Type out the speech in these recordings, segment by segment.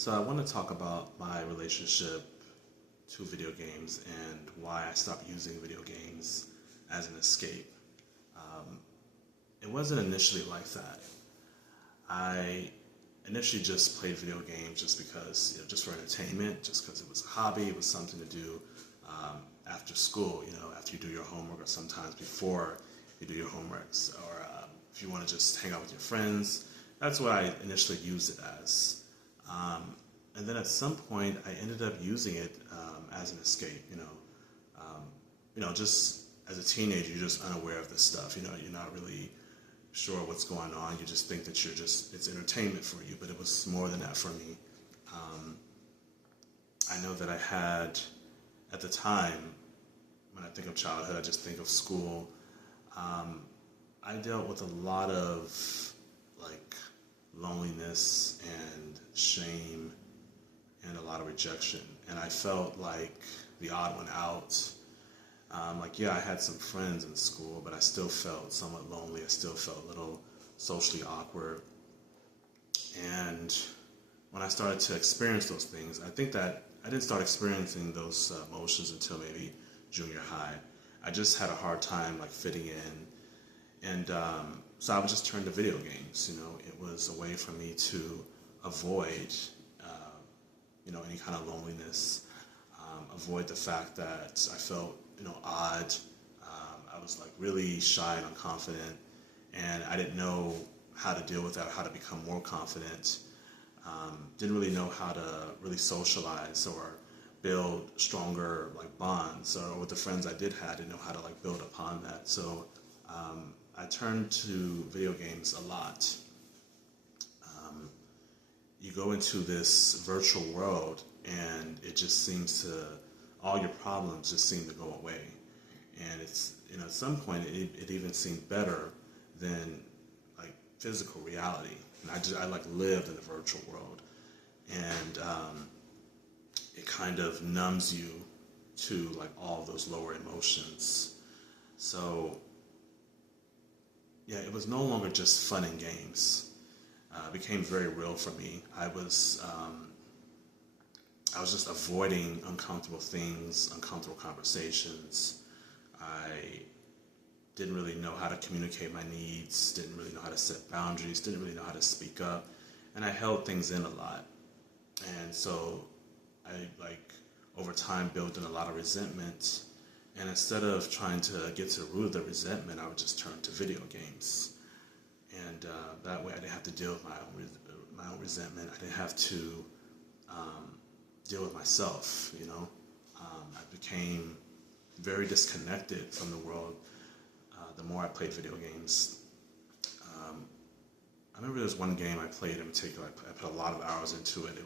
So I want to talk about my relationship to video games and why I stopped using video games as an escape. Um, it wasn't initially like that. I initially just played video games just because, just for entertainment, just because it was a hobby, it was something to do after school, after you do your homework or sometimes before you do your homeworks, or if you want to just hang out with your friends. That's what I initially used it as. And then at some point, I ended up using it as an escape. Just as a teenager, you're just unaware of this stuff. You're not really sure what's going on. You just think that it's entertainment for you. But it was more than that for me. I know that I had, at the time, when I think of childhood, I just think of school. I dealt with a lot of loneliness and shame and a lot of rejection. And I felt like the odd one out. I had some friends in school, but I still felt somewhat lonely. I still felt a little socially awkward. And when I started to experience those things, I think that I didn't start experiencing those emotions until maybe junior high. I just had a hard time fitting in. And so I would just turn to video games. It was a way for me to avoid any kind of loneliness, avoid the fact that I felt, odd. I was really shy and unconfident, and I didn't know how to deal with that, how to become more confident. Didn't really know how to really socialize or build stronger bonds, or with the friends I did have, I didn't know how to build upon that. So I turned to video games a lot. You go into this virtual world, and it just seems to, all your problems just seem to go away. And it's, at some point, it even seemed better than physical reality. And I lived in the virtual world, and it kind of numbs you to all those lower emotions. So it was no longer just fun and games. It became very real for me. I was just avoiding uncomfortable things, uncomfortable conversations. I didn't really know how to communicate my needs, didn't really know how to set boundaries, didn't really know how to speak up, and I held things in a lot. And so I over time built in a lot of resentment, and instead of trying to get to the root of the resentment, I would just turn to video games. And that way I didn't have to deal with my own resentment. I didn't have to deal with myself, I became very disconnected from the world the more I played video games. I remember there was one game I played in particular. I put a lot of hours into it.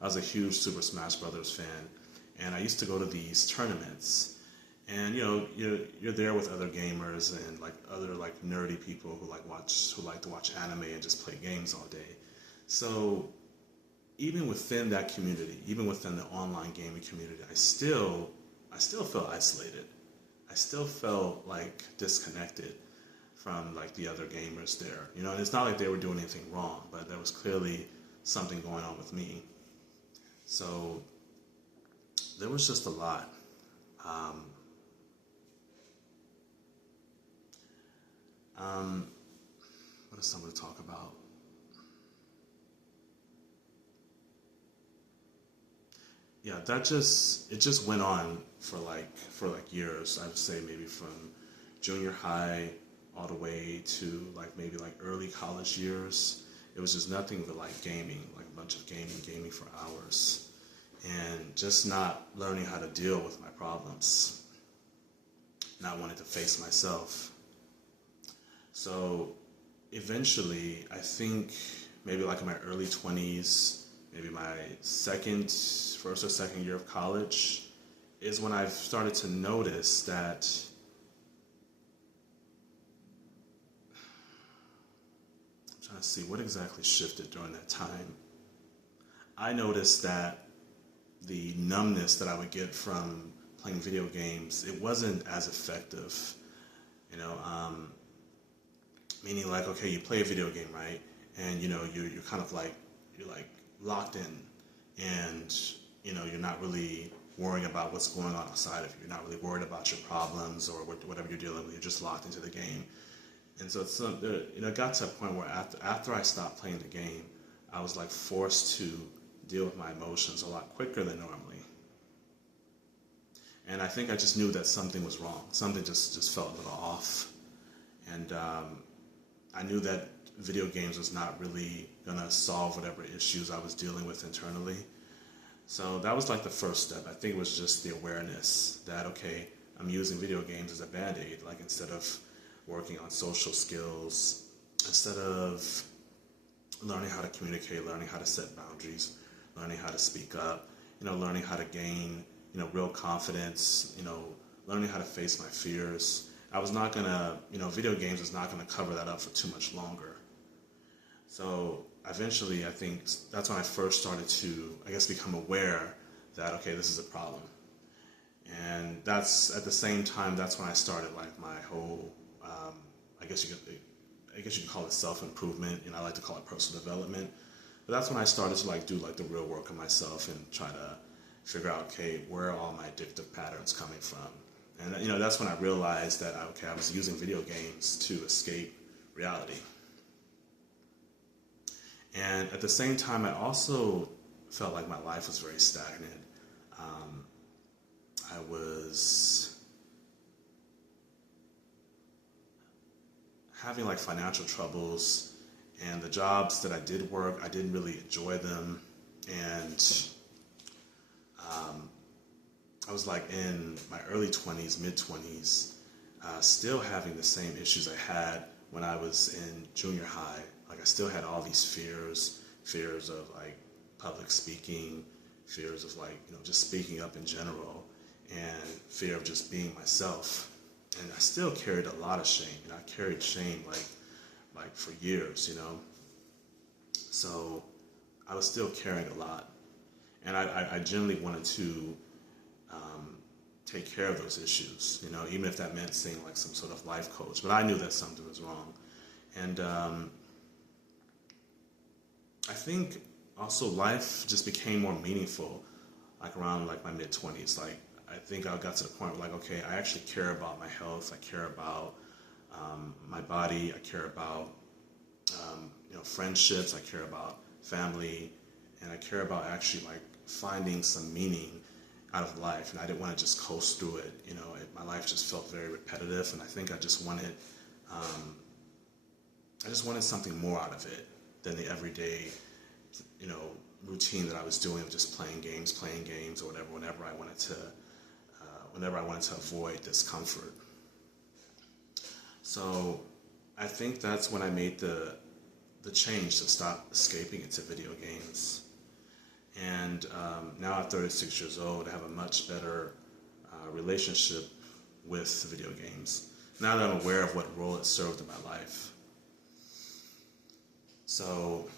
I was a huge Super Smash Brothers fan, and I used to go to these tournaments. And you're there with other gamers and other nerdy people who like to watch anime and just play games all day. So even within that community, even within the online gaming community, I still felt isolated. I still felt disconnected from the other gamers there. And it's not like they were doing anything wrong, but there was clearly something going on with me. So there was just a lot. What is someone to talk about? Yeah, it just went on for years. I would say maybe from junior high all the way to maybe early college years. It was just nothing but gaming, a bunch of gaming for hours, and just not learning how to deal with my problems, not wanting to face myself. So eventually, I think maybe in my early 20s, maybe my first or second year of college, is when I've started to notice that I'm trying to see what exactly shifted during that time. I noticed that the numbness that I would get from playing video games, it wasn't as effective, meaning okay, you play a video game, right? And you're kind of you're locked in, and you're not really worrying about what's going on outside of you. You're not really worried about your problems or whatever you're dealing with. You're just locked into the game. And so it got to a point where after I stopped playing the game, I was like forced to deal with my emotions a lot quicker than normally. And I think I just knew that something was wrong. Something just felt a little off. And I knew that video games was not really going to solve whatever issues I was dealing with internally. So that was like the first step. I think it was just the awareness that, okay, I'm using video games as a band-aid. Like, instead of working on social skills, instead of learning how to communicate, learning how to set boundaries, learning how to speak up, learning how to gain, real confidence, learning how to face my fears. I was not gonna, video games was not gonna cover that up for too much longer. So eventually, I think that's when I first started to, become aware that, okay, this is a problem. And that's, at the same time, that's when I started like my whole, I guess you could call it self-improvement, I like to call it personal development. But that's when I started to do the real work on myself and try to figure out, okay, where are all my addictive patterns coming from? And that's when I realized that, okay, I was using video games to escape reality. And at the same time, I also felt like my life was very stagnant. I was having financial troubles, and the jobs that I did work, I didn't really enjoy them. And I was in my early 20s, mid 20s, still having the same issues I had when I was in junior high. I still had all these fears of public speaking, fears of just speaking up in general, and fear of just being myself. And I still carried a lot of shame. I carried shame for years, So I was still carrying a lot. And I genuinely wanted to take care of those issues, even if that meant seeing some sort of life coach. But I knew that something was wrong. And I think also life just became more meaningful around my mid-20s. I think I got to the point where okay, I actually care about my health. I care about my body. I care about friendships. I care about family, and I care about actually finding some meaning out of life. And I didn't want to just coast through it. My life just felt very repetitive, and I think I just wanted something more out of it than the everyday, routine that I was doing of just playing games or whatever. Whenever I wanted to avoid discomfort. So I think that's when I made the change to stop escaping into video games. And now at 36 years old, I have a much better relationship with video games. Now that I'm aware of what role it served in my life. So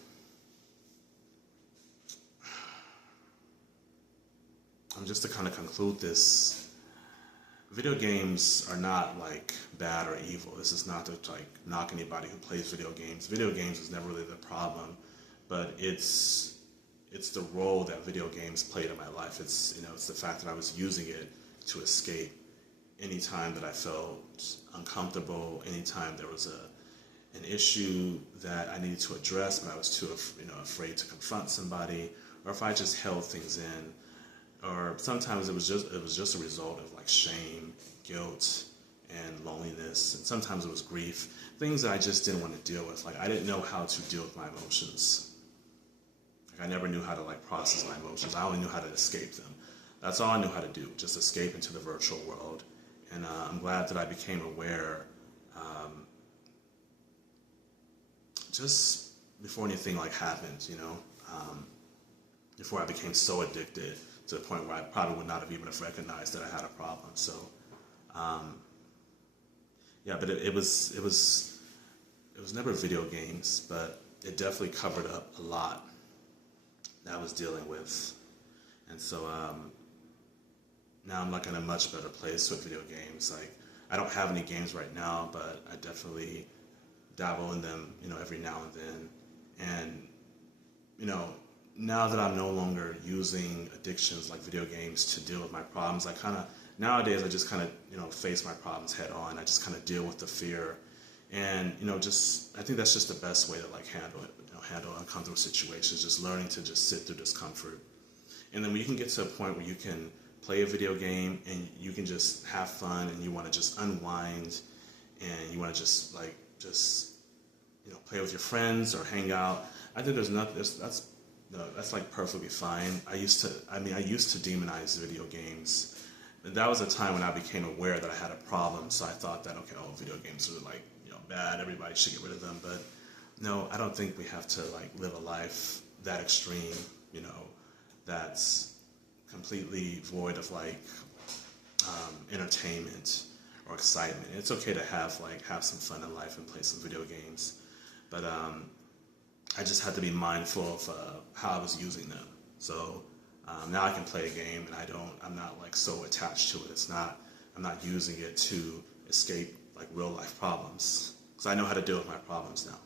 just to kind of conclude this, video games are not bad or evil. This is not to knock anybody who plays video games. Video games is never really the problem, but it's the role that video games played in my life. It's the fact that I was using it to escape anytime that I felt uncomfortable, anytime there was an issue that I needed to address, but I was too afraid to confront somebody, or if I just held things in. Or sometimes it was just a result of shame, guilt, and loneliness, and sometimes it was grief, things that I just didn't want to deal with. I didn't know how to deal with my emotions. I never knew how to process my emotions. I only knew how to escape them. That's all I knew how to do, just escape into the virtual world. And I'm glad that I became aware just before anything happened, before I became so addicted to the point where I probably would not have even have recognized that I had a problem. So, but it was never video games, but it definitely covered up a lot that I was dealing with. And so now I'm in a much better place with video games. I don't have any games right now, but I definitely dabble in them, every now and then. And, now that I'm no longer using addictions like video games to deal with my problems, nowadays I just kind of, face my problems head on. I just kind of deal with the fear, and I think that's just the best way to like handle it. Handle uncomfortable situations. Just learning to just sit through discomfort, and then when you can get to a point where you can play a video game and you can just have fun and you want to just unwind and you want to just play with your friends or hang out. I think there's nothing that's like perfectly fine. I used to demonize video games. And that was a time when I became aware that I had a problem. So I thought that, okay, video games are like, bad. Everybody should get rid of them. But no, I don't think we have to like live a life that extreme, that's completely void of like entertainment or excitement. It's okay to have some fun in life and play some video games. But I just had to be mindful of how I was using them. So now I can play a game and I'm not like so attached to it. I'm not using it to escape like real life problems, because I know how to deal with my problems now.